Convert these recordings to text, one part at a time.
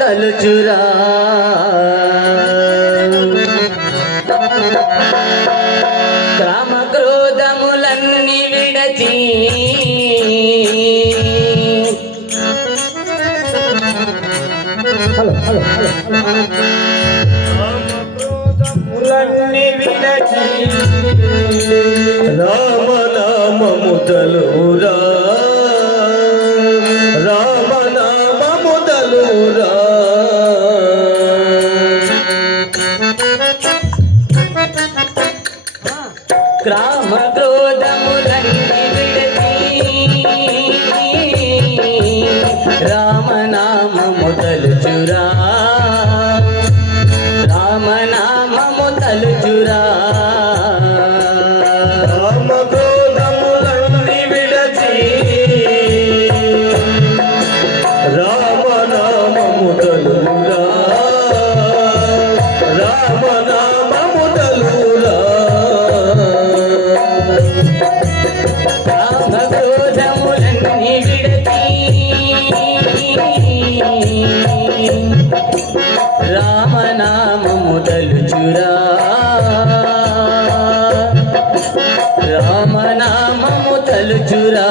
తలుచురా క్రోధములన్నీ విడచి. Hello hello hello. క్రోధములన్నీ విడచి. గ్రామ క్రోధములన్నీ విడచి రామనామ మొదలుచురా రామనామ మొదలుచురా మధురా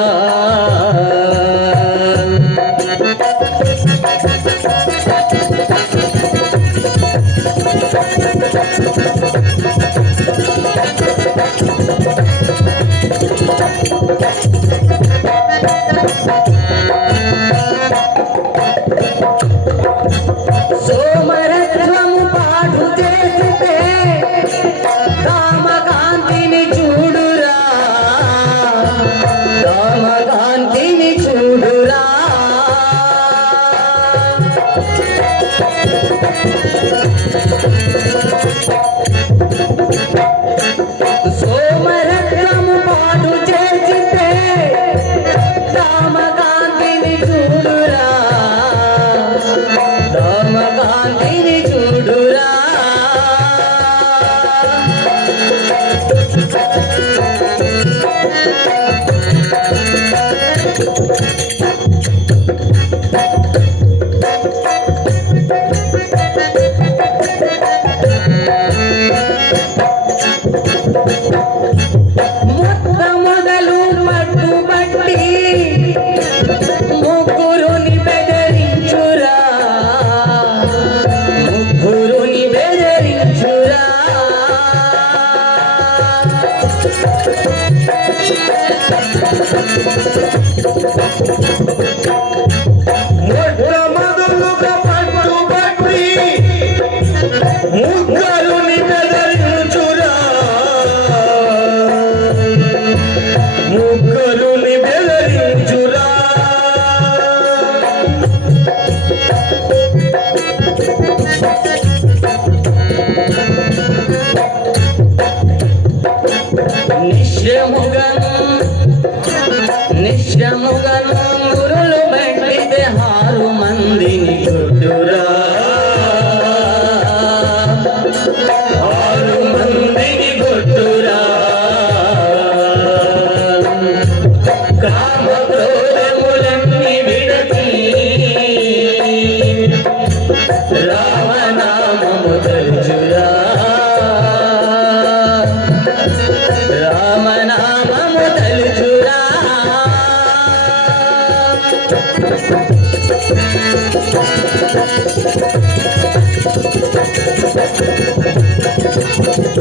సోమరత్నము చూడురా. back.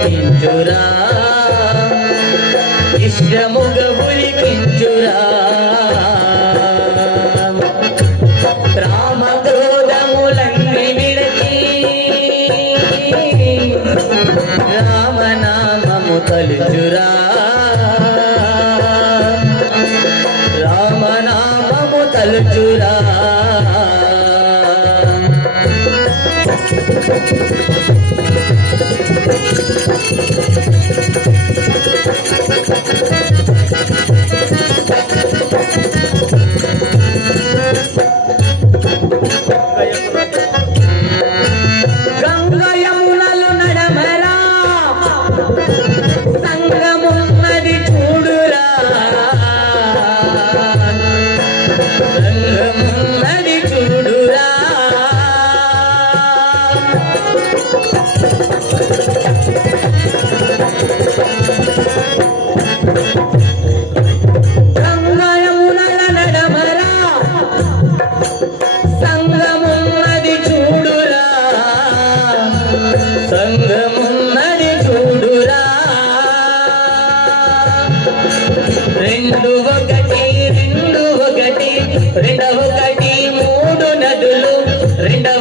ఇష్టముగా ఒలికించురా ఇష్టముగా ఒలికించురా రామ క్రోధములన్నీ విడచి రామనామము తలుచురా. రామనామము తలుచురా. సంగమున్నది చూడురా. రెండు ఒకటి రెండు ఒకటి రెండవ ఒకటి మూడు నదులు రెండవ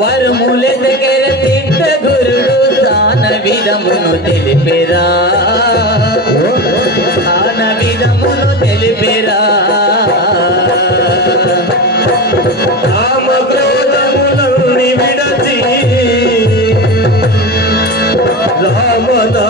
వరుముల దగ్గర సిద్ధ గురుడు తాన విధమును తెలిపిరా తాన విధమును తెలిపిరా రామ క్రోధములన్నీ విడచి రామదా